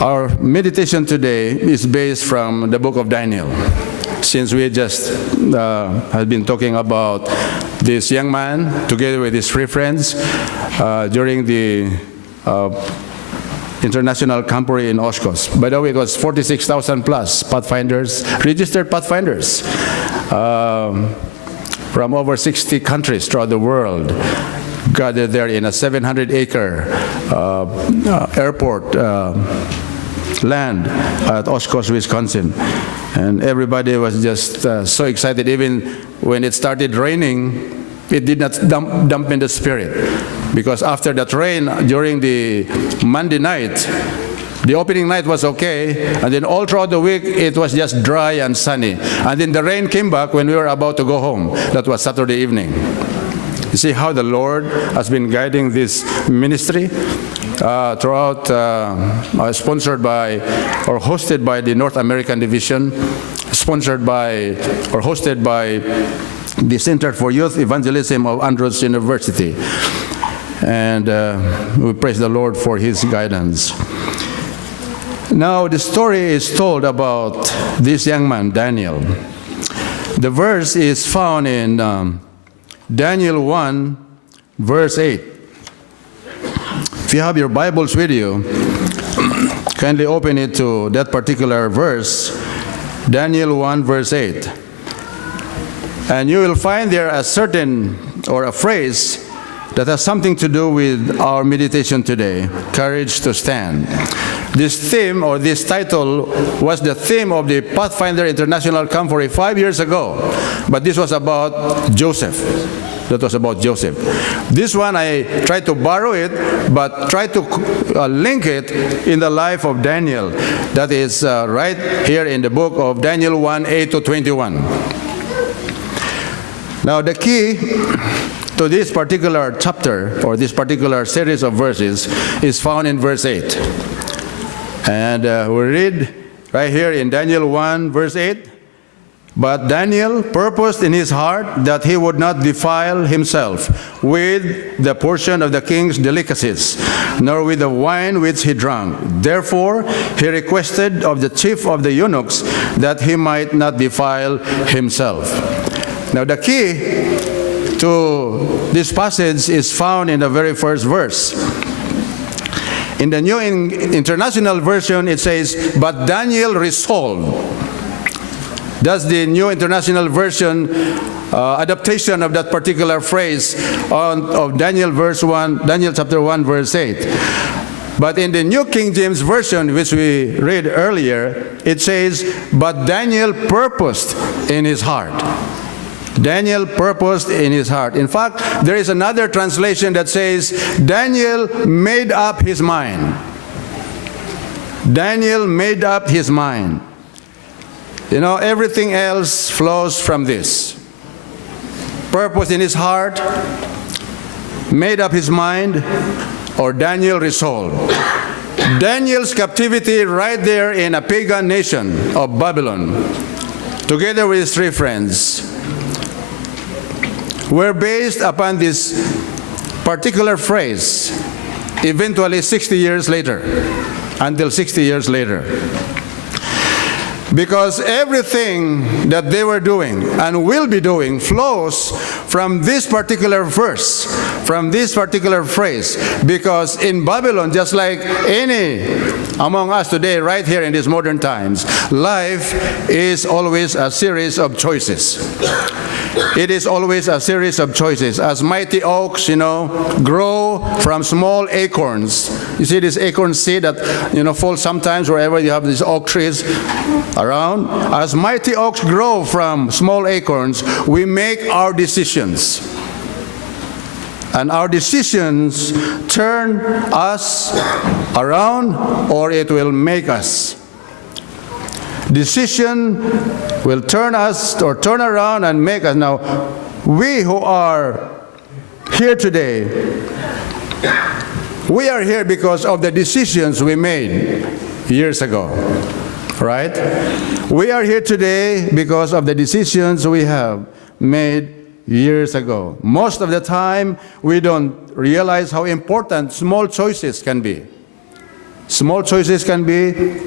Our meditation today is based from the book of Daniel. Since we just have been talking about this young man together with his three friends during the international camporee in Oshkosh. By the way, it was 46,000 plus pathfinders, registered pathfinders from over 60 countries throughout the world, gathered there in a 700-acre airport land at Oshkosh, Wisconsin. And everybody was just so excited. Even when it started raining, it did not dampen the spirit. Because after that rain, during the Monday night, the opening night was okay, and then all throughout the week, it was just dry and sunny. And then the rain came back when we were about to go home. That was Saturday evening. You see how the Lord has been guiding this ministry throughout, sponsored by or hosted by the North American Division, sponsored by or hosted by the Center for Youth Evangelism of Andrews University. And we praise the Lord for his guidance. Now, the story is told about this young man, Daniel. The verse is found in Daniel 1, verse 8. If you have your Bibles with you, kindly open it to that particular verse, Daniel 1, verse 8. And you will find there a certain or a phrase that has something to do with our meditation today, courage to stand. This theme or this title was the theme of the Pathfinder International Camporee 5 years ago, but this was about Joseph. That was about Joseph. This one I tried to borrow it, but try to link it in the life of Daniel. That is right here in the book of Daniel 1, 8 to 21. Now the key to this particular chapter or this particular series of verses is found in verse 8. And we read right here in Daniel 1, verse 8, "But Daniel purposed in his heart that he would not defile himself with the portion of the king's delicacies, nor with the wine which he drank. Therefore he requested of the chief of the eunuchs that he might not defile himself." Now the key to this passage is found in the very first verse. In the New International Version, it says, "But Daniel resolved." That's the New International Version adaptation of that particular phrase of Daniel chapter 1, verse 8. But in the New King James Version, which we read earlier, it says, "But Daniel purposed in his heart." Daniel purposed in his heart. In fact, there is another translation that says, Daniel made up his mind. Daniel made up his mind. You know, everything else flows from this. Purpose in his heart, made up his mind, or Daniel resolved. Daniel's captivity right there in a pagan nation of Babylon, together with his three friends, were based upon this particular phrase, eventually 60 years later, until 60 years later. Because everything that they were doing and will be doing flows from this particular verse, from this particular phrase. Because in Babylon, just like any among us today, right here in these modern times, life is always a series of choices. It is always a series of choices. As mighty oaks, grow from small acorns. You see this acorn seed that, falls sometimes wherever you have these oak trees around. As mighty oaks grow from small acorns, we make our decisions. And our decisions turn us around, or it will make us. Decision will turn us or turn around and make us. Now, we who are here today, we are here because of the decisions we made years ago, right? We are here today because of the decisions we have made years ago. Most of the time, we don't realize how important small choices can be. Small choices can be,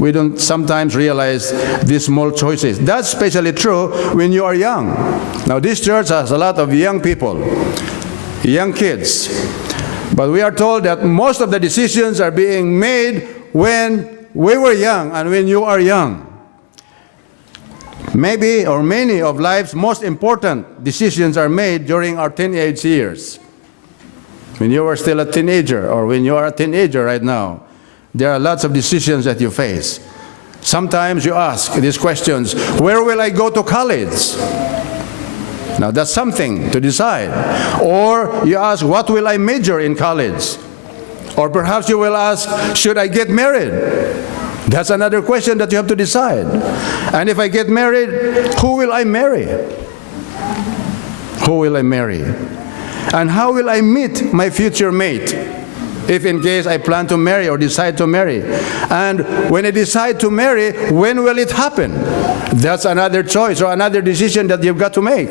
we don't sometimes realize these small choices. That's especially true when you are young. Now, this church has a lot of young people, young kids. But we are told that most of the decisions are being made when we were young and when you are young. Maybe or many of life's most important decisions are made during our teenage years. When you are still a teenager or when you are a teenager right now, there are lots of decisions that you face. Sometimes you ask these questions, where will I go to college? Now that's something to decide. Or you ask, what will I major in college? Or perhaps you will ask, should I get married? That's another question that you have to decide. And if I get married, who will I marry? Who will I marry? And how will I meet my future mate, if in case I plan to marry or decide to marry? And when I decide to marry, when will it happen? That's another choice or another decision that you've got to make.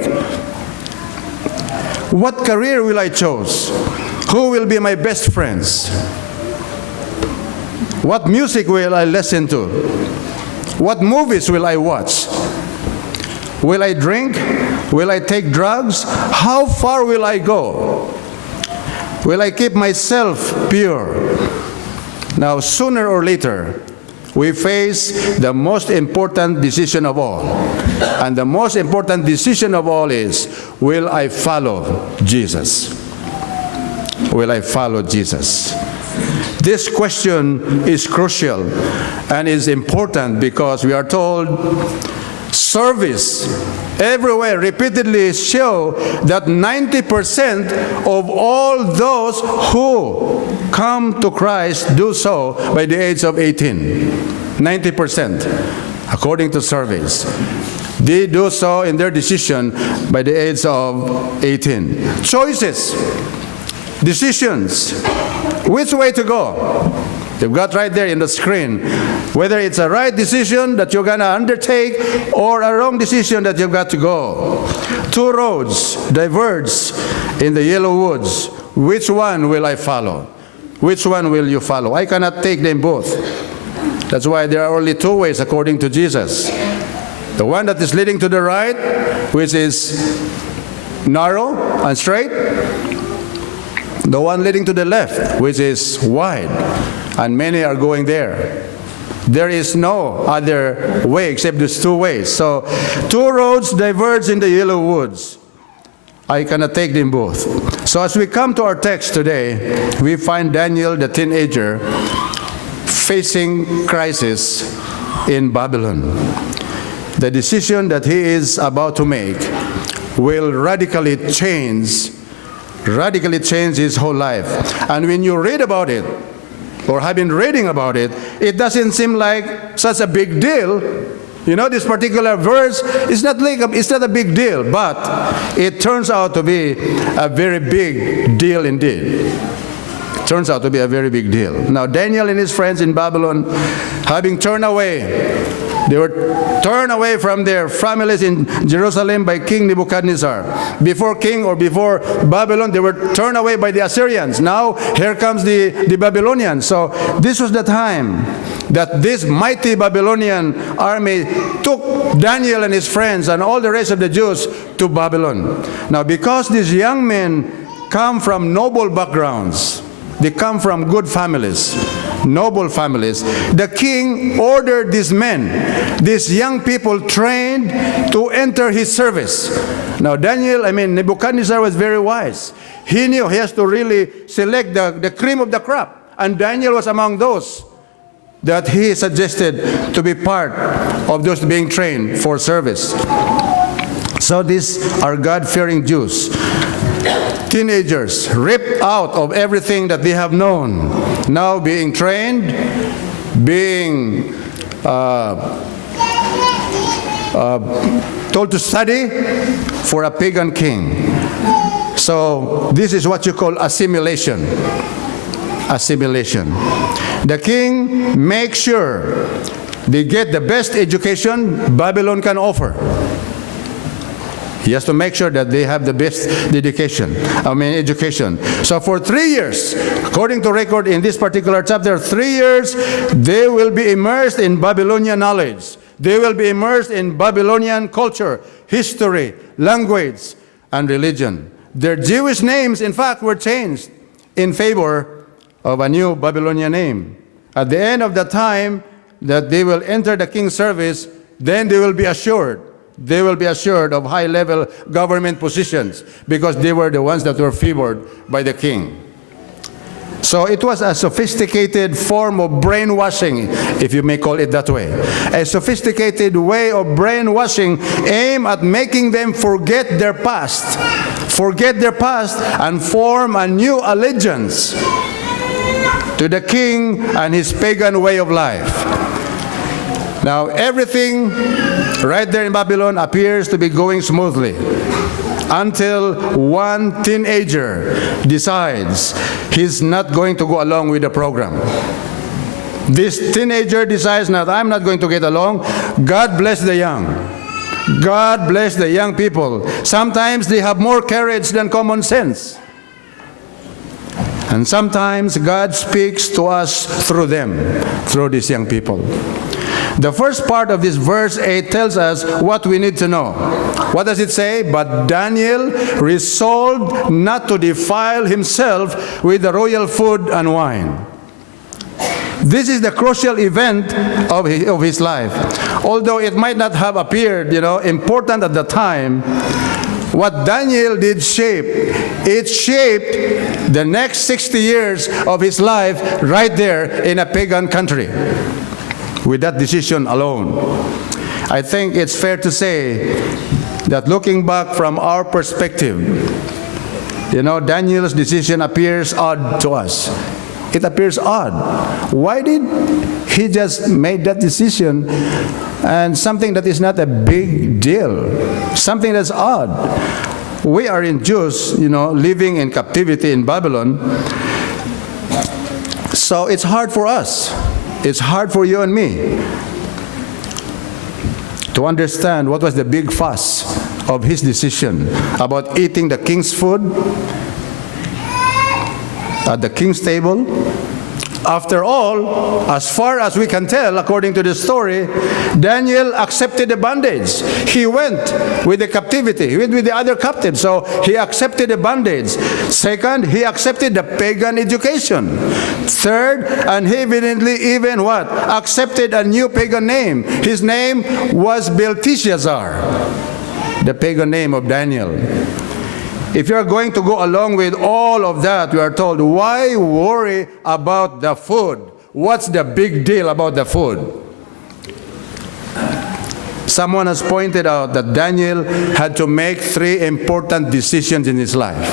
What career will I choose? Who will be my best friends? What music will I listen to? What movies will I watch? Will I drink? Will I take drugs? How far will I go? Will I keep myself pure? Now, sooner or later, we face the most important decision of all. And the most important decision of all is, will I follow Jesus? Will I follow Jesus? This question is crucial and is important because we are told service everywhere repeatedly show that 90% of all those who come to Christ do so by the age of 18. 90%, according to surveys. They do so in their decision by the age of 18. Choices, decisions, which way to go? You've got right there in the screen, whether it's a right decision that you're going to undertake or a wrong decision that you've got to go. Two roads diverge in the yellow woods. Which one will I follow? Which one will you follow? I cannot take them both. That's why there are only two ways according to Jesus. The one that is leading to the right, which is narrow and straight. The one leading to the left, which is wide. And many are going there. There is no other way except these two ways. So, two roads diverge in the yellow woods. I cannot take them both. So as we come to our text today, we find Daniel, the teenager, facing crisis in Babylon. The decision that he is about to make will radically change his whole life. And when you read about it, or have been reading about it, it doesn't seem like such a big deal. You know, this particular verse is not a big deal, but it turns out to be a very big deal indeed. It turns out to be a very big deal. Now, Daniel and his friends in Babylon, having turned away, they were turned away from their families in Jerusalem by King Nebuchadnezzar. Before Babylon, they were turned away by the Assyrians. Now, here comes the Babylonians. So, this was the time that this mighty Babylonian army took Daniel and his friends and all the rest of the Jews to Babylon. Now, because these young men come from noble backgrounds, they come from good families, noble families, the king ordered these men, these young people trained to enter his service. Now Nebuchadnezzar was very wise. He knew he has to really select the cream of the crop. And Daniel was among those that he suggested to be part of those being trained for service. So these are God-fearing Jews. Teenagers ripped out of everything that they have known, now being trained, being told to study for a pagan king. So this is what you call assimilation. Assimilation. The king makes sure they get the best education Babylon can offer. He has to make sure that they have the best education. So for 3 years, according to record in this particular chapter, 3 years, they will be immersed in Babylonian knowledge. They will be immersed in Babylonian culture, history, language, and religion. Their Jewish names, in fact, were changed in favor of a new Babylonian name. At the end of the time that they will enter the king's service, then they will be assured. They will be assured of high-level government positions because they were the ones that were favored by the king. So it was a sophisticated form of brainwashing, if you may call it that way. A sophisticated way of brainwashing aimed at making them forget their past, and form a new allegiance to the king and his pagan way of life. Now, everything right there in Babylon appears to be going smoothly until one teenager decides he's not going to go along with the program. This teenager decides, I'm not going to get along. God bless the young. God bless the young people. Sometimes they have more courage than common sense. And sometimes God speaks to us through them, through these young people. The first part of this verse 8 tells us what we need to know. What does it say? But Daniel resolved not to defile himself with the royal food and wine. This is the crucial event of his life. Although it might not have appeared, important at the time, what Daniel did it shaped the next 60 years of his life right there in a pagan country. With that decision alone, I think it's fair to say that looking back from our perspective, Daniel's decision appears odd to us. It appears odd. Why did he just make that decision and something that is not a big deal, something that's odd? We are in Jews, living in captivity in Babylon, so it's hard for us. It's hard for you and me to understand what was the big fuss of his decision about eating the king's food at the king's table. After all, as far as we can tell, according to the story, Daniel accepted the bondage. He went with the captivity. He went with the other captives, so he accepted the bondage. Second, he accepted the pagan education. Third, and he evidently even what? Accepted a new pagan name. His name was Belteshazzar, the pagan name of Daniel. If you're going to go along with all of that, we are told, why worry about the food? What's the big deal about the food? Someone has pointed out that Daniel had to make 3 important decisions in his life.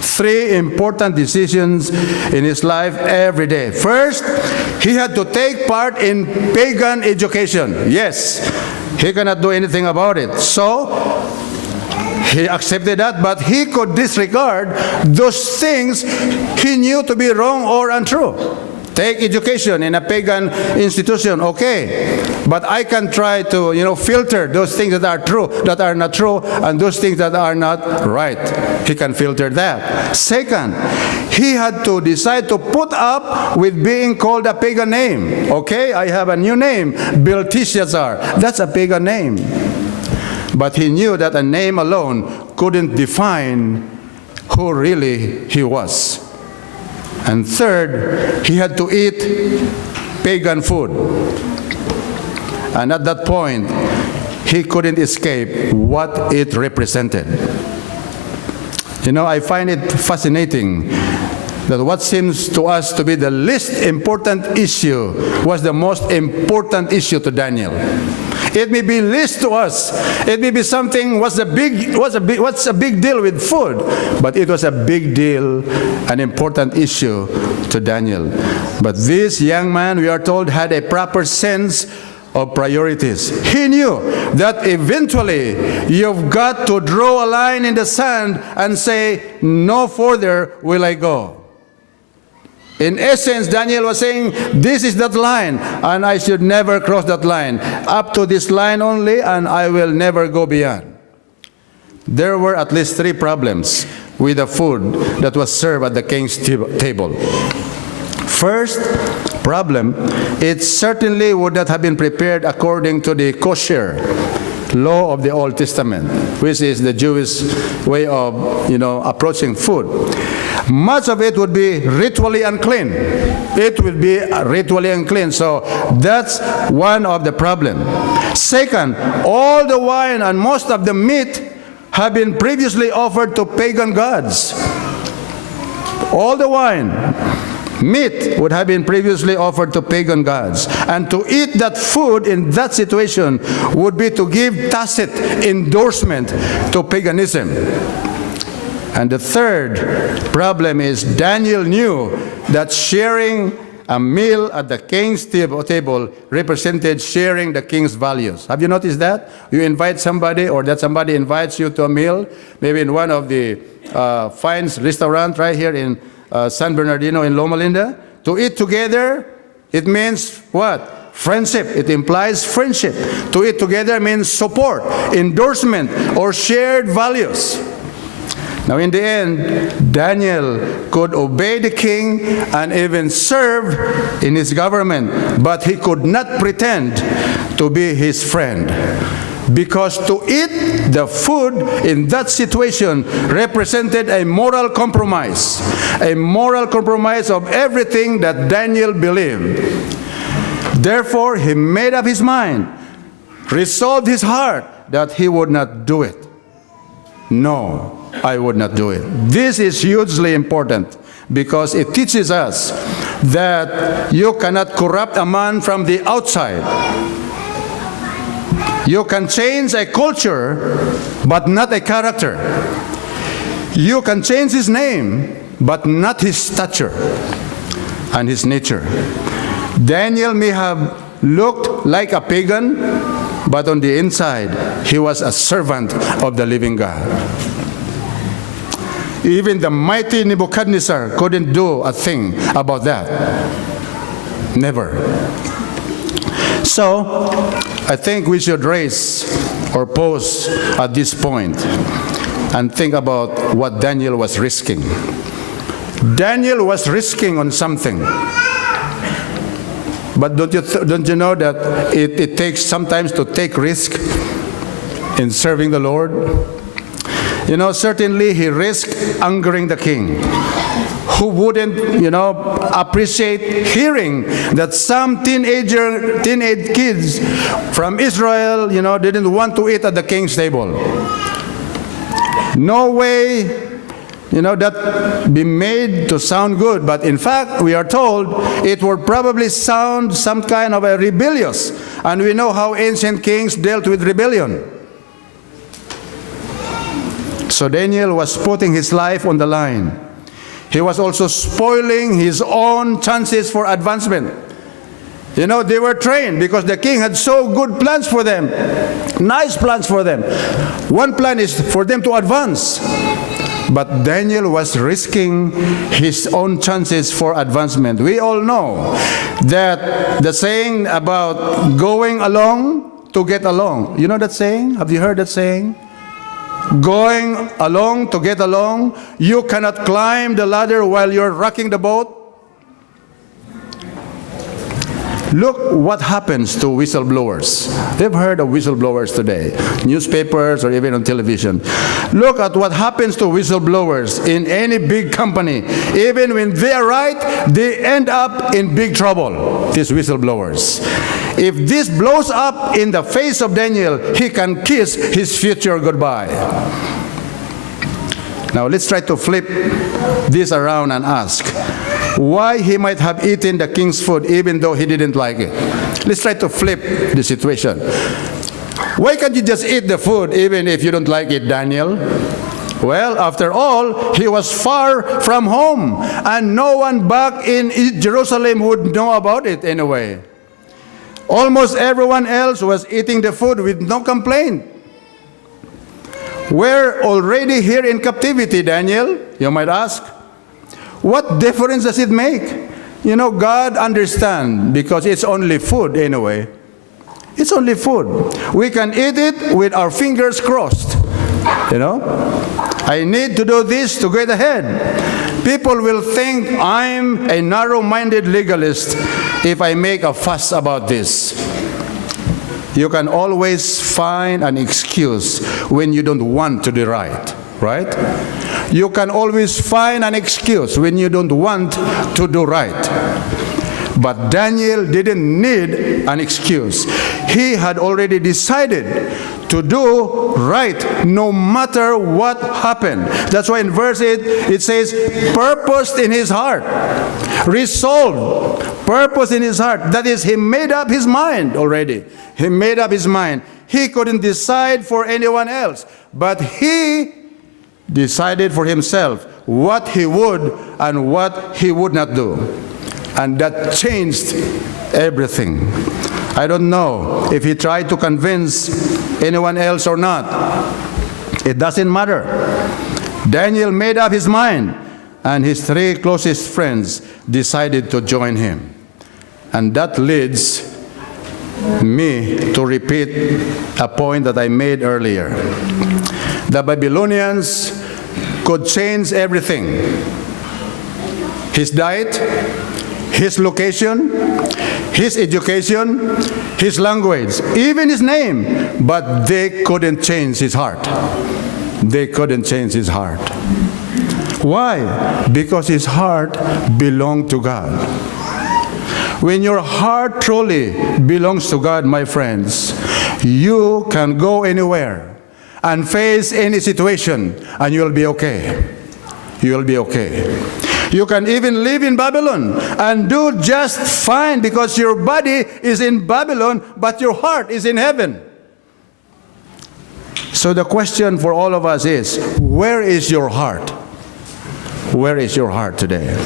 3 important decisions in his life every day. First, he had to take part in pagan education. Yes, he cannot do anything about it. So, he accepted that, but he could disregard those things he knew to be wrong or untrue. Take education in a pagan institution, okay. But I can try to, filter those things that are true, that are not true, and those things that are not right. He can filter that. Second, he had to decide to put up with being called a pagan name. Okay, I have a new name, Belteshazzar. That's a pagan name. But he knew that a name alone couldn't define who really he was. And third, he had to eat pagan food. And at that point, he couldn't escape what it represented. I find it fascinating that what seems to us to be the least important issue was the most important issue to Daniel. It may be least to us. It may be something, what's a big deal with food? But it was a big deal, an important issue to Daniel. But this young man, we are told, had a proper sense of priorities. He knew that eventually you've got to draw a line in the sand and say, no further will I go. In essence, Daniel was saying, this is that line, and I should never cross that line. Up to this line only, and I will never go beyond. there were at least 3 problems with the food that was served at the king's table. First problem, it certainly would not have been prepared according to the kosher law of the Old Testament, which is the Jewish way of, approaching food. Much of it would be ritually unclean. It would be ritually unclean. So that's one of the problems. Second, all the wine and most of the meat have been previously offered to pagan gods. All the wine, meat would have been previously offered to pagan gods. And to eat that food in that situation would be to give tacit endorsement to paganism. And the third problem is Daniel knew that sharing a meal at the king's table represented sharing the king's values. Have you noticed that? You invite somebody, or that somebody invites you to a meal, maybe in one of the fine restaurants right here in San Bernardino in Loma Linda. To eat together, it means what? Friendship. It implies friendship. To eat together means support, endorsement, or shared values. Now, in the end, Daniel could obey the king and even serve in his government, but he could not pretend to be his friend. Because to eat the food in that situation represented a moral compromise of everything that Daniel believed. Therefore, he made up his mind, resolved his heart that he would not do it. No, I would not do it. This is hugely important because it teaches us that you cannot corrupt a man from the outside. You can change a culture, but not a character. You can change his name, but not his stature and his nature. Daniel may have looked like a pagan, but on the inside, he was a servant of the living God. Even the mighty Nebuchadnezzar couldn't do a thing about that. Never. So, I think we should raise or pause at this point and think about what Daniel was risking. Daniel was risking on something. But don't you know that it takes sometimes to take risk in serving the Lord? Certainly he risked angering the king, who wouldn't, appreciate hearing that some teenage kids from Israel, didn't want to eat at the king's table. No way that be made to sound good. But in fact, we are told it would probably sound some kind of a rebellious. And we know how ancient kings dealt with rebellion. So Daniel was putting his life on the line. He was also spoiling his own chances for advancement. They were trained because the king had so good plans for them. Nice plans for them. One plan is for them to advance. But Daniel was risking his own chances for advancement. We all know that the saying about going along to get along. You know that saying? Have you heard that saying? Going along to get along. You cannot climb the ladder while you're rocking the boat. Look what happens to whistleblowers. They've heard of whistleblowers today, newspapers or even on television. Look at what happens to whistleblowers in any big company. Even when they are right, they end up in big trouble, these whistleblowers. If this blows up in the face of Daniel, he can kiss his future goodbye. Now let's try to flip this around and ask why he might have eaten the king's food even though he didn't like it. Let's try to flip the situation. Why can't you just eat the food even if you don't like it, Daniel? Well, after all, he was far from home, and no one back in Jerusalem would know about it anyway. Almost everyone else was eating the food with no complaint. We're already here in captivity, Daniel, you might ask. What difference does it make? God understands because it's only food anyway. It's only food. We can eat it with our fingers crossed. You know? I need to do this to get ahead. People will think I'm a narrow-minded legalist if I make a fuss about this. You can always find an excuse when you don't want to do right, right? You can always find an excuse when you don't want to do right. But Daniel didn't need an excuse. He had already decided to do right no matter what happened. That's why in verse 8 it says, purposed in his heart. Resolved. Purpose in his heart. That is, he made up his mind already. He made up his mind. He couldn't decide for anyone else. But he decided for himself what he would and what he would not do. And that changed everything. I don't know if he tried to convince anyone else or not. It doesn't matter. Daniel made up his mind, and his three closest friends decided to join him. And that leads me to repeat a point that I made earlier. The Babylonians could change everything. His diet, his location, his education, his language, even his name, but they couldn't change his heart. They couldn't change his heart. Why? Because his heart belonged to God. When your heart truly belongs to God, my friends, you can go anywhere and face any situation and you'll be okay. You'll be okay. You can even live in Babylon and do just fine because your body is in Babylon, but your heart is in heaven. So the question for all of us is, where is your heart? Where is your heart today?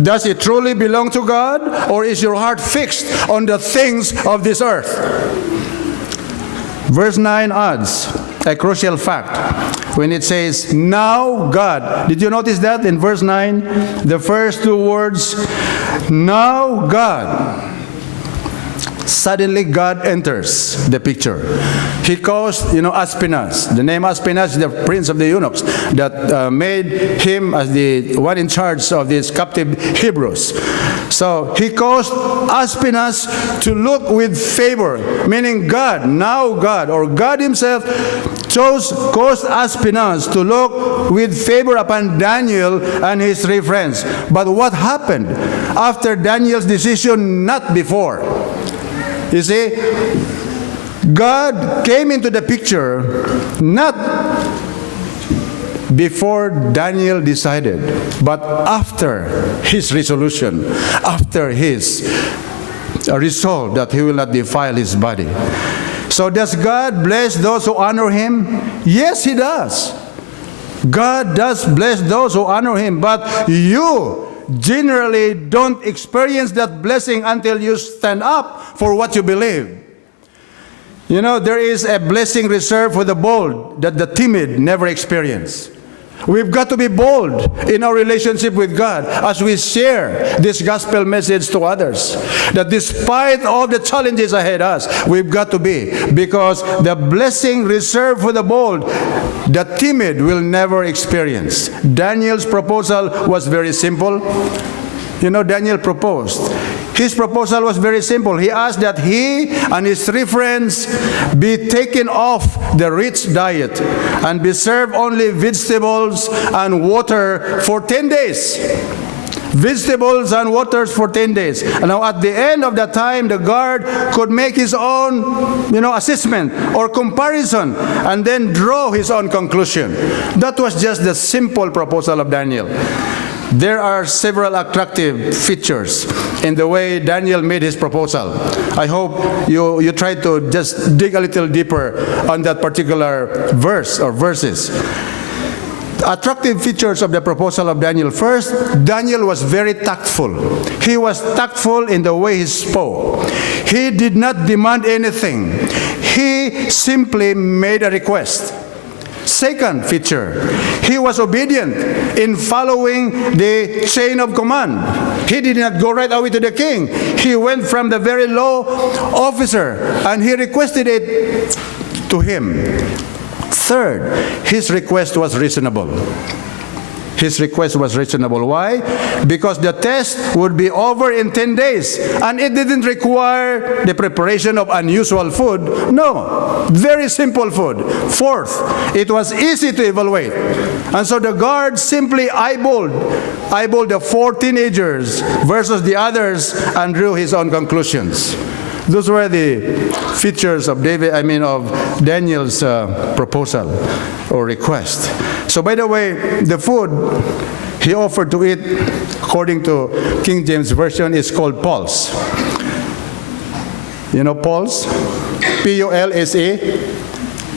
Does it truly belong to God, or is your heart fixed on the things of this earth? Verse 9 adds a crucial fact when it says, now God. Did you notice that in verse 9? The first two words, now God. Suddenly God enters the picture. He caused, Aspenaz. The name Aspenaz is the prince of the eunuchs that made him as the one in charge of these captive Hebrews. So he caused Aspenaz to look with favor, meaning God, now God, or God himself caused Aspenaz to look with favor upon Daniel and his three friends. But what happened after Daniel's decision? Not before. You see, God came into the picture not before Daniel decided, but after his resolution, after his resolve that he will not defile his body. So does God bless those who honor him? Yes, he does. God does bless those who honor him, but you generally don't experience that blessing until you stand up for what you believe. There is a blessing reserved for the bold that the timid never experience. We've got to be bold in our relationship with God as we share this gospel message to others. That despite all the challenges ahead of us, we've got to be. Because the blessing reserved for the bold, the timid will never experience. Daniel's proposal was very simple. Daniel proposed. His proposal was very simple. He asked that he and his three friends be taken off the rich diet and be served only vegetables and water for 10 days. Vegetables and waters for 10 days. And now at the end of that time, the guard could make his own, assessment or comparison and then draw his own conclusion. That was just the simple proposal of Daniel. There are several attractive features in the way Daniel made his proposal. I hope you try to just dig a little deeper on that particular verse or verses. Attractive features of the proposal of Daniel. First, Daniel was very tactful. He was tactful in the way he spoke. He did not demand anything. He simply made a request. Second feature, he was obedient in following the chain of command. He did not go right away to the king. He went from the very low officer and he requested it to him. Third, his request was reasonable. His request was reasonable. Why? Because the test would be over in 10 days, and it didn't require the preparation of unusual food. No, very simple food. Fourth, it was easy to evaluate. And so the guard simply eyeballed the 4 teenagers versus the others and drew his own conclusions. Those were the features of Daniel's proposal or request. So by the way, the food he offered to eat, according to King James Version, is called pulse. You know pulse? P-U-L-S-E?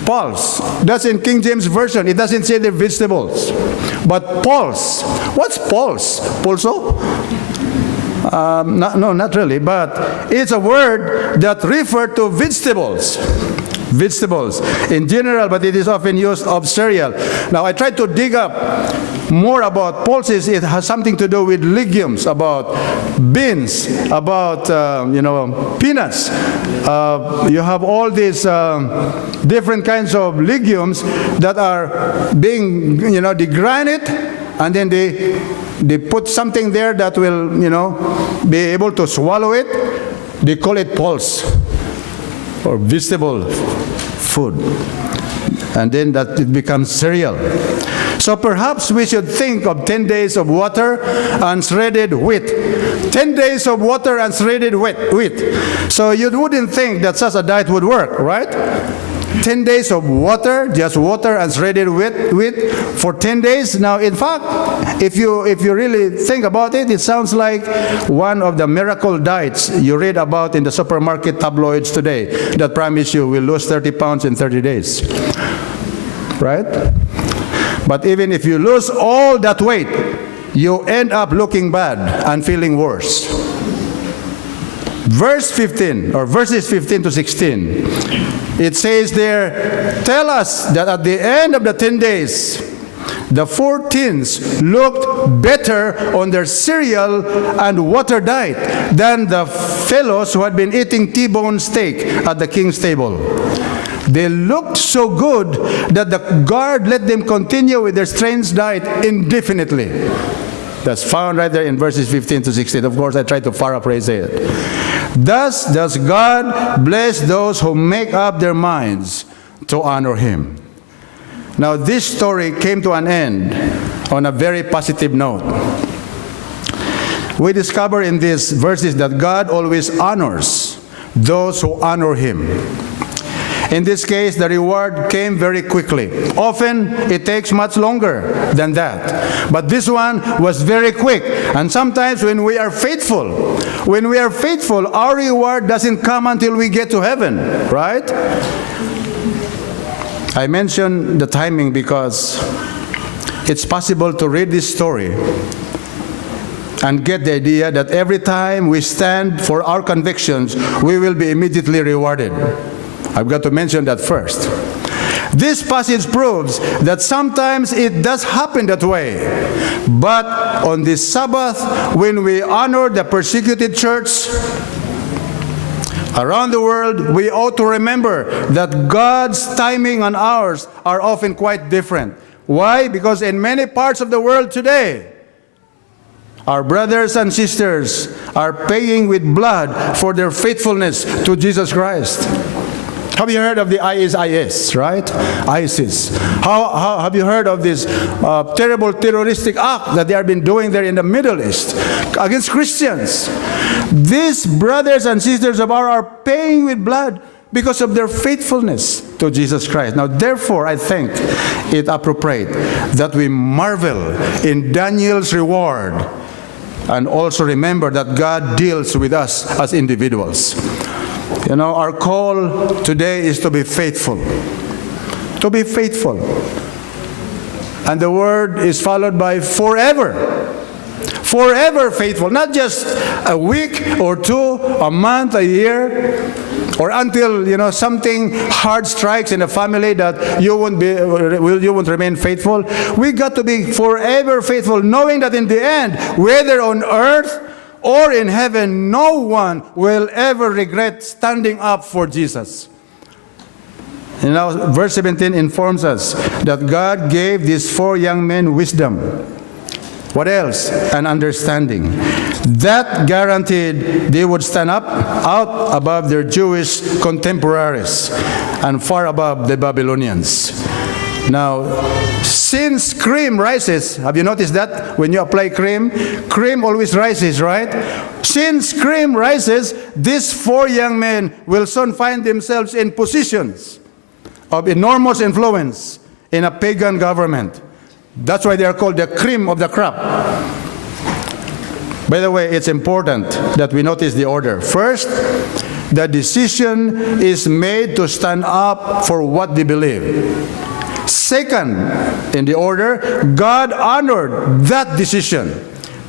Pulse. That's in King James Version. It doesn't say the vegetables. But pulse. What's pulse? Pulso? No, not really, but it's a word that refers to vegetables. Vegetables in general, but it is often used of cereal. Now, I tried to dig up more about pulses. It has something to do with legumes, about beans, about peanuts. You have all these different kinds of legumes that are being, they grind it, and then they put something there that will, be able to swallow it. They call it pulse or vegetable food. And then that it becomes cereal. So perhaps we should think of 10 days of water and shredded wheat. 10 days of water and shredded wheat. So you wouldn't think that such a diet would work, right? 10 days of water, just water and shredded wheat for 10 days. Now, in fact, if you really think about it, it sounds like one of the miracle diets you read about in the supermarket tabloids today that promise you will lose 30 pounds in 30 days. Right? But even if you lose all that weight, you end up looking bad and feeling worse. Verses 15 to 16, it says there, tell us that at the end of the 10 days, the 4 teens looked better on their cereal and water diet than the fellows who had been eating T-bone steak at the king's table. They looked so good that the guard let them continue with their strange diet indefinitely. That's found right there in verses 15 to 16. Of course, I tried to paraphrase it. Thus does God bless those who make up their minds to honor Him. Now, this story came to an end on a very positive note. We discover in these verses that God always honors those who honor Him. In this case, the reward came very quickly. Often, it takes much longer than that. But this one was very quick. And sometimes when we are faithful, our reward doesn't come until we get to heaven, right? I mention the timing because it's possible to read this story and get the idea that every time we stand for our convictions, we will be immediately rewarded. I've got to mention that first. This passage proves that sometimes it does happen that way. But on this Sabbath, when we honor the persecuted church around the world, we ought to remember that God's timing and ours are often quite different. Why? Because in many parts of the world today, our brothers and sisters are paying with blood for their faithfulness to Jesus Christ. Have you heard of the ISIS, right? ISIS. How have you heard of this terrible terroristic act that they have been doing there in the Middle East against Christians? These brothers and sisters of ours are paying with blood because of their faithfulness to Jesus Christ. Now, therefore, I think it appropriate that we marvel in Daniel's reward and also remember that God deals with us as individuals. You know, our call today is to be faithful. To be faithful. And the word is followed by forever. Forever faithful. Not just a week or two, a month, a year, or until, something hard strikes in the family that you won't remain faithful. We got to be forever faithful, knowing that in the end, whether on earth or in heaven, no one will ever regret standing up for Jesus. Verse 17 informs us that God gave these 4 young men wisdom. What else? An understanding. That guaranteed they would stand up out above their Jewish contemporaries and far above the Babylonians. Now, since cream rises, have you noticed that when you apply cream, cream always rises, right? Since cream rises, these 4 young men will soon find themselves in positions of enormous influence in a pagan government. That's why they are called the cream of the crop. By the way, it's important that we notice the order. First, the decision is made to stand up for what they believe. Second, in the order, God honored that decision.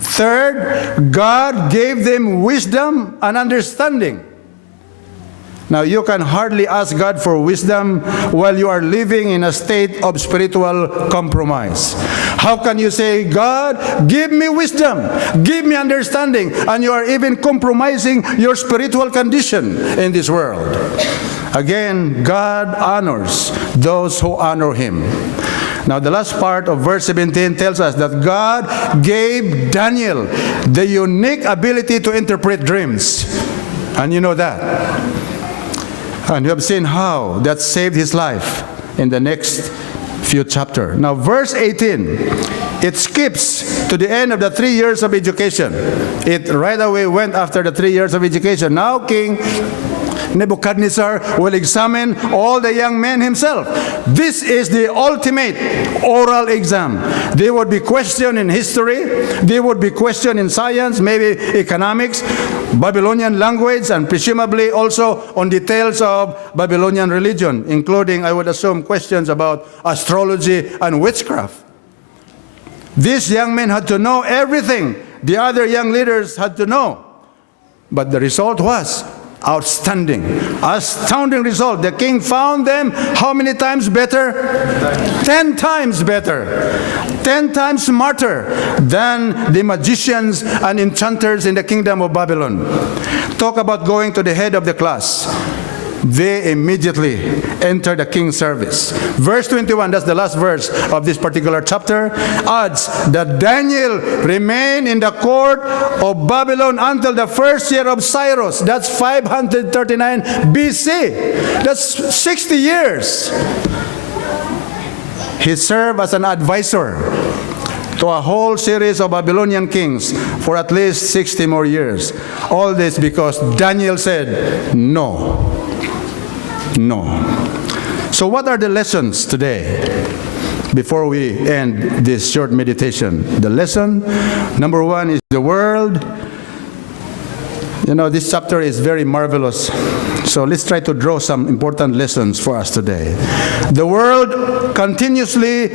Third, God gave them wisdom and understanding. Now, you can hardly ask God for wisdom while you are living in a state of spiritual compromise. How can you say, God, give me wisdom, give me understanding, and you are even compromising your spiritual condition in this world? Again, God honors those who honor Him. Now, the last part of verse 17 tells us that God gave Daniel the unique ability to interpret dreams. And you know that. And you have seen how that saved his life in the next few chapters. Now, verse 18, it skips to the end of the 3 years of education. It right away went after the 3 years of education. Now, King Nebuchadnezzar will examine all the young men himself. This is the ultimate oral exam. They would be questioned in history, they would be questioned in science, maybe economics, Babylonian language, and presumably also on details of Babylonian religion, including, I would assume, questions about astrology and witchcraft. These young men had to know everything the other young leaders had to know. But the result was outstanding. Astounding result. The king found them how many times better? 10 times better. 10 times smarter than the magicians and enchanters in the kingdom of Babylon. Talk about going to the head of the class. They immediately entered the king's service. Verse 21, that's the last verse of this particular chapter, adds that Daniel remained in the court of Babylon until the first year of Cyrus. That's 539 BC. That's 60 years. He served as an advisor to a whole series of Babylonian kings for at least 60 more years. All this because Daniel said, no. No. So what are the lessons today before we end this short meditation? The lesson, number one, is the world. You know, this chapter is very marvelous. So let's try to draw some important lessons for us today. The world continually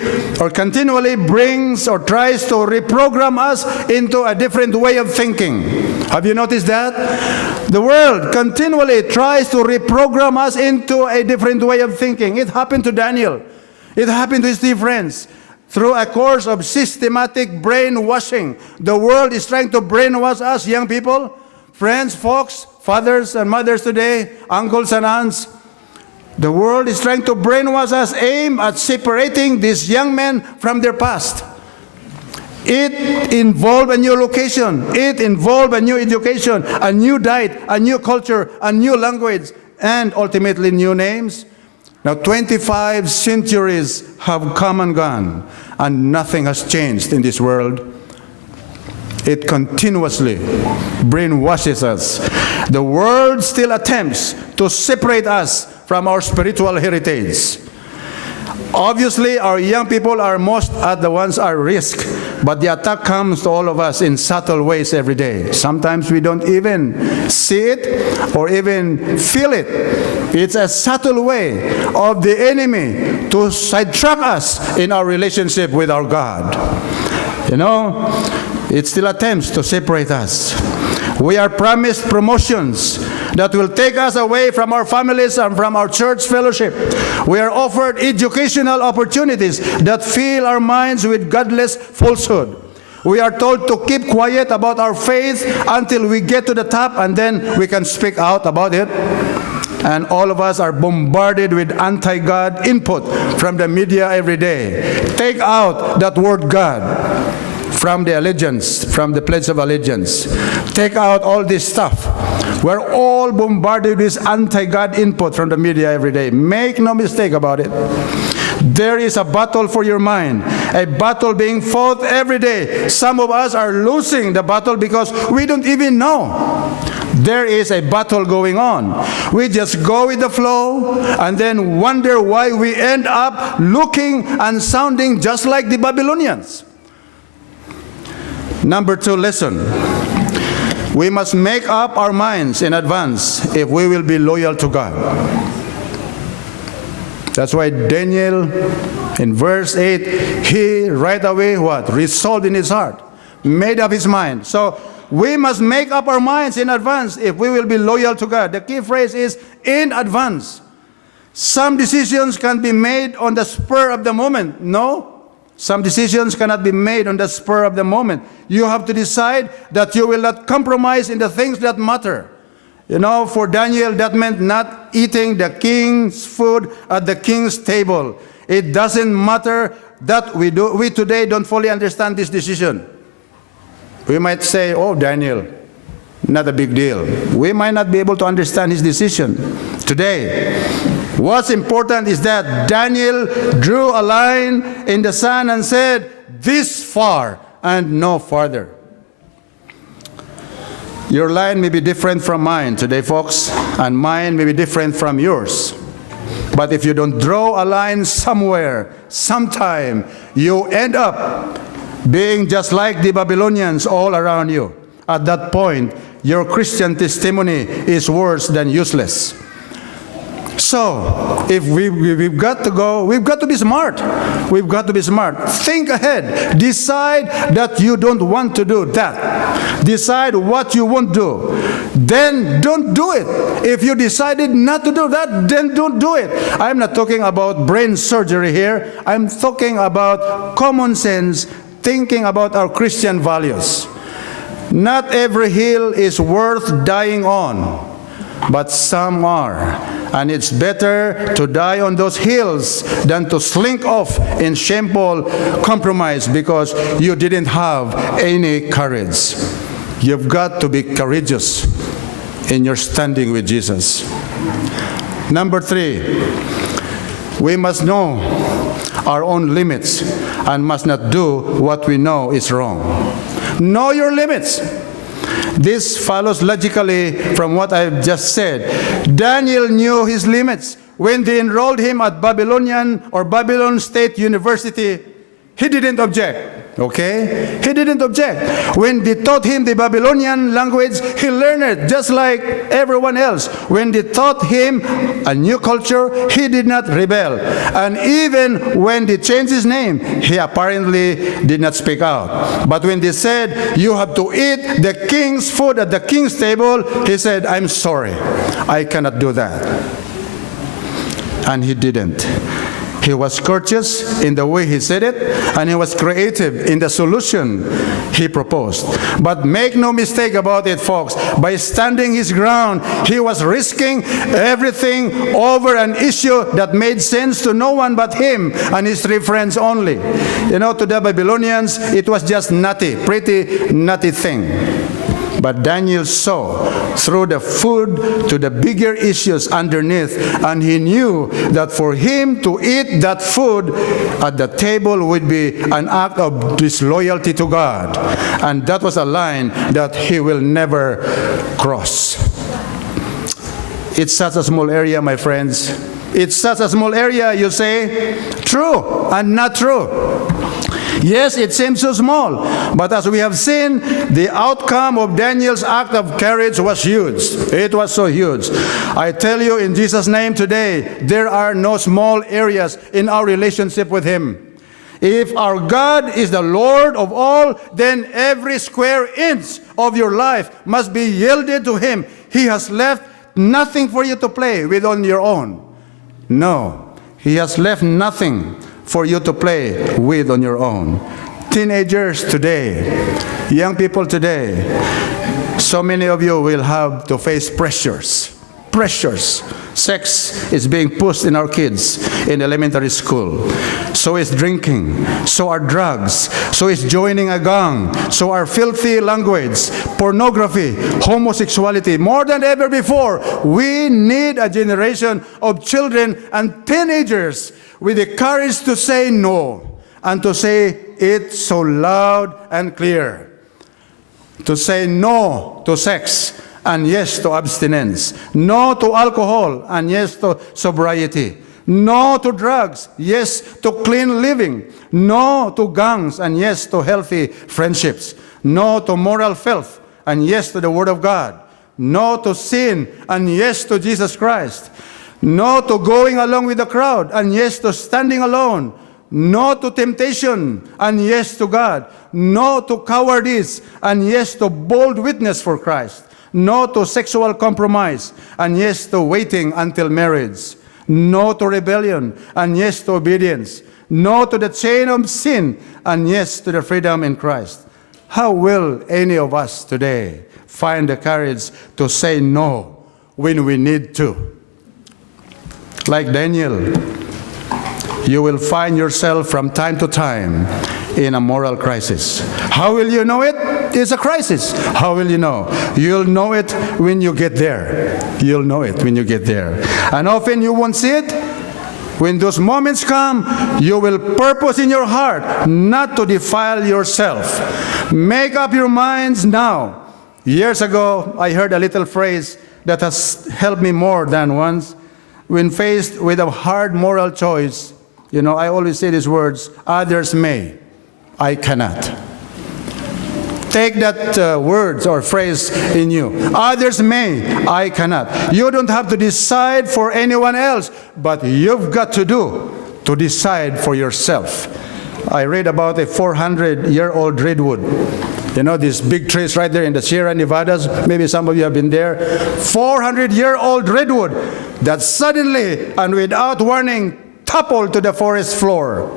brings or tries to reprogram us into a different way of thinking. Have you noticed that? The world continually tries to reprogram us into a different way of thinking. It happened to Daniel. It happened to his dear friends. Through a course of systematic brainwashing, the world is trying to brainwash us, young people, friends, folks, fathers and mothers today, uncles and aunts. The world is trying to brainwash us, aimed at separating these young men from their past. It involved a new location. It involved a new education, a new diet, a new culture, a new language, and ultimately new names. Now, 25 centuries have come and gone, and nothing has changed in this world. It continuously brainwashes us. The world still attempts to separate us from our spiritual heritage. Obviously, our young people are most at the ones at risk, but the attack comes to all of us in subtle ways every day. Sometimes we don't even see it or even feel it. It's a subtle way of the enemy to sidetrack us in our relationship with our God. You know, it still attempts to separate us. We are promised promotions that will take us away from our families and from our church fellowship. We are offered educational opportunities that fill our minds with godless falsehood. We are told to keep quiet about our faith until we get to the top, and then we can speak out about it. and all of us are bombarded with anti-God input from the media every day. Take out that word God from the allegiance, from the pledge of allegiance. Take out all this stuff. We're all bombarded with anti-God input from the media every day. Make no mistake about it. There is a battle for your mind, a battle being fought every day. Some of us are losing the battle because we don't even know there is a battle going on. We just go with the flow and then wonder why we end up looking and sounding just like the Babylonians. Number 2 lesson. We must make up our minds in advance if we will be loyal to God. That's why Daniel, in verse 8, he right away what? Resolved in his heart, made up his mind. So we must make up our minds in advance if we will be loyal to God. The key phrase is in advance. Some decisions can be made on the spur of the moment. No. Some decisions cannot be made on the spur of the moment. You have to decide that you will not compromise in the things that matter. You know, for Daniel, that meant not eating the king's food at the king's table. It doesn't matter that we today don't fully understand this decision. We might say, oh, Daniel, not a big deal. We might not be able to understand his decision today. What's important is that Daniel drew a line in the sand and said, this far and no farther. Your line may be different from mine today, folks, and mine may be different from yours. But if you don't draw a line somewhere, sometime, you end up being just like the Babylonians all around you. At that point, your Christian testimony is worse than useless. So, if we've got to go, we've got to be smart. We've got to be smart. Think ahead. Decide that you don't want to do that. Decide what you won't do. Then don't do it. If you decided not to do that, then don't do it. I'm not talking about brain surgery here. I'm talking about common sense, thinking about our Christian values. Not every hill is worth dying on, but some are. And it's better to die on those hills than to slink off in shameful compromise because you didn't have any courage. You've got to be courageous in your standing with Jesus. Number 3, we must know our own limits and must not do what we know is wrong. Know your limits. This follows logically from what I've just said. Daniel knew his limits. When they enrolled him at Babylon State University, he didn't object. Okay? He didn't object. When they taught him the Babylonian language, he learned it just like everyone else. When they taught him a new culture, he did not rebel. And even when they changed his name, he apparently did not speak out. But when they said, you have to eat the king's food at the king's table, he said, I'm sorry, I cannot do that. And he didn't. He was courteous in the way he said it, and he was creative in the solution he proposed. But make no mistake about it, folks. By standing his ground, he was risking everything over an issue that made sense to no one but him and his 3 friends only. You know, to the Babylonians, it was just pretty nutty thing. But Daniel saw through the food to the bigger issues underneath, and he knew that for him to eat that food at the table would be an act of disloyalty to God. And that was a line that he will never cross. It's such a small area, my friends. It's such a small area, you say? True and not true. Yes, it seems so small, but as we have seen, the outcome of Daniel's act of courage was huge. It was so huge. I tell you in Jesus' name today, there are no small areas in our relationship with Him. If our God is the Lord of all, then every square inch of your life must be yielded to Him. He has left nothing for you to play with on your own. No, He has left nothing for you to play with on your own. Teenagers today, young people today, so many of you will have to face pressures, Sex is being pushed in our kids in elementary school. So is drinking. So are drugs. So is joining a gang. So are filthy language, pornography, homosexuality. More than ever before, we need a generation of children and teenagers with the courage to say no and to say it so loud and clear. To say no to sex and yes to abstinence. No to alcohol and yes to sobriety. No to drugs, yes to clean living. No to gangs and yes to healthy friendships. No to moral filth and yes to the Word of God. No to sin and yes to Jesus Christ. No to going along with the crowd and yes to standing alone. No to temptation and yes to God. No to cowardice and yes to bold witness for Christ. No to sexual compromise and yes to waiting until marriage. No to rebellion and yes to obedience. No to the chain of sin and yes to the freedom in Christ. How will any of us today find the courage to say no when we need to? Like Daniel, you will find yourself from time to time in a moral crisis. How will you know it? It's a crisis. How will you know? You'll know it when you get there. You'll know it when you get there. And often you won't see it. When those moments come, you will purpose in your heart not to defile yourself. Make up your minds now. Years ago, I heard a little phrase that has helped me more than once. When faced with a hard moral choice, I always say these words, others may, I cannot. Take that words or phrase in you. Others may, I cannot. You don't have to decide for anyone else, but you've got to decide for yourself. I read about a 400-year-old redwood. These big trees right there in the Sierra Nevadas. Maybe some of you have been there. 400-year-old redwood that suddenly and without warning toppled to the forest floor.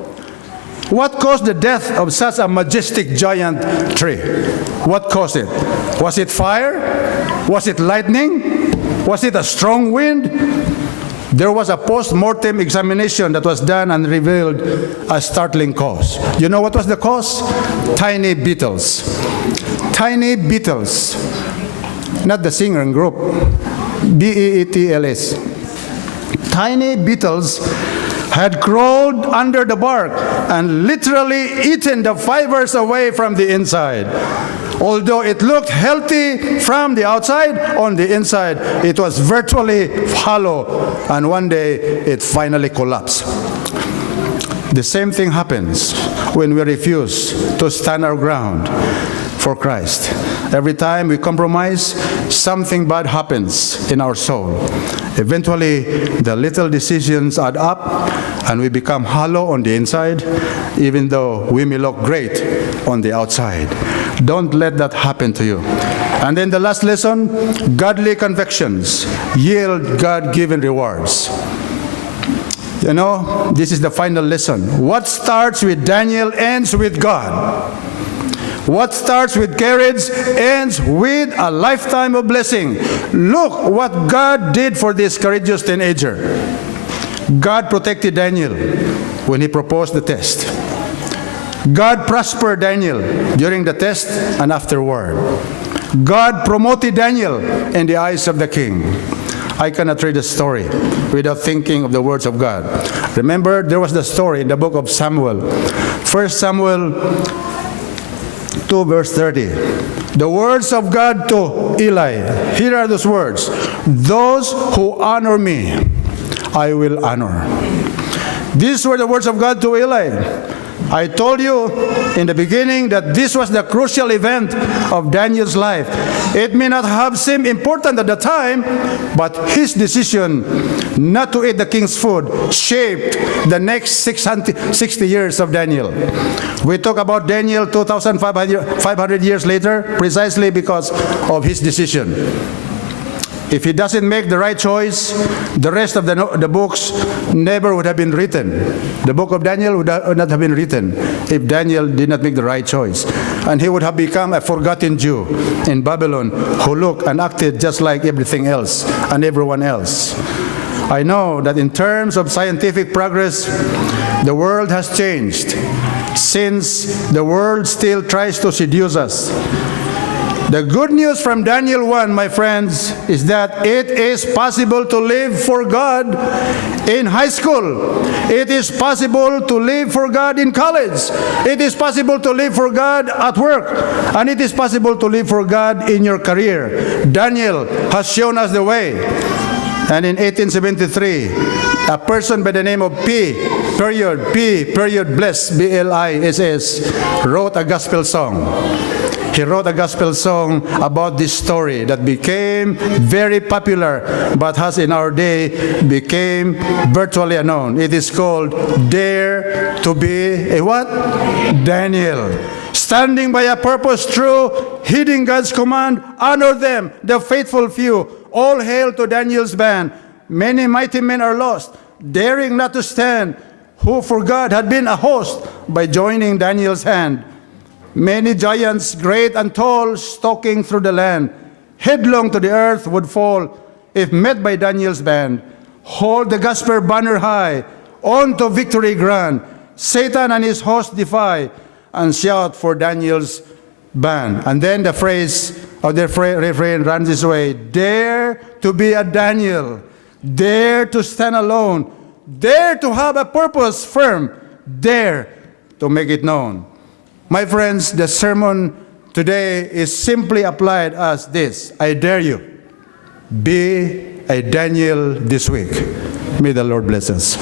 What caused the death of such a majestic giant tree? What caused it? Was it fire? Was it lightning? Was it a strong wind? There was a post-mortem examination that was done and revealed a startling cause. You know what was the cause? Tiny beetles. Tiny beetles. Not the singer and group. B-E-E-T-L-S. Tiny beetles had crawled under the bark and literally eaten the fibers away from the inside. Although it looked healthy from the outside, on the inside it was virtually hollow, and one day it finally collapsed. The same thing happens when we refuse to stand our ground for Christ. Every time we compromise, something bad happens in our soul. Eventually, the little decisions add up and we become hollow on the inside, even though we may look great on the outside. Don't let that happen to you. And then the last lesson, godly convictions yield God-given rewards. This is the final lesson. What starts with Daniel ends with God. What starts with courage ends with a lifetime of blessing. Look what God did for this courageous teenager. God protected Daniel when he proposed the test. God prospered Daniel during the test and afterward. God promoted Daniel in the eyes of the king. I cannot read the story without thinking of the words of God. Remember, there was the story in the book of Samuel. 1 Samuel 2 verse 30. The words of God to Eli. Here are those words. Those who honor me, I will honor. These were the words of God to Eli. I told you in the beginning that this was the crucial event of Daniel's life. It may not have seemed important at the time, but his decision not to eat the king's food shaped the next 60 years of Daniel. We talk about Daniel 2,500 years later precisely because of his decision. If he doesn't make the right choice, the rest of the books never would have been written. The book of Daniel would not have been written if Daniel did not make the right choice. And he would have become a forgotten Jew in Babylon who looked and acted just like everything else and everyone else. I know that in terms of scientific progress, the world has changed since the world still tries to seduce us. The good news from Daniel 1, my friends, is that it is possible to live for God in high school. It is possible to live for God in college. It is possible to live for God at work. And it is possible to live for God in your career. Daniel has shown us the way. And in 1873, a person by the name of P. Bliss, B-L-I-S-S, wrote a gospel song. He wrote a gospel song about this story that became very popular, but has in our day became virtually unknown. It is called Dare to Be a what? Daniel. Standing by a purpose true, heeding God's command, honor them, the faithful few. All hail to Daniel's band. Many mighty men are lost, daring not to stand, who for God had been a host by joining Daniel's hand. Many giants, great and tall, stalking through the land, headlong to the earth would fall if met by Daniel's band. Hold the gospel banner high, on to victory grand. Satan and his host defy, and shout for Daniel's band. And then the phrase of the refrain runs this way: dare to be a Daniel, dare to stand alone, dare to have a purpose firm, dare to make it known. My friends, the sermon today is simply applied as this: I dare you, be a Daniel this week. May the Lord bless us.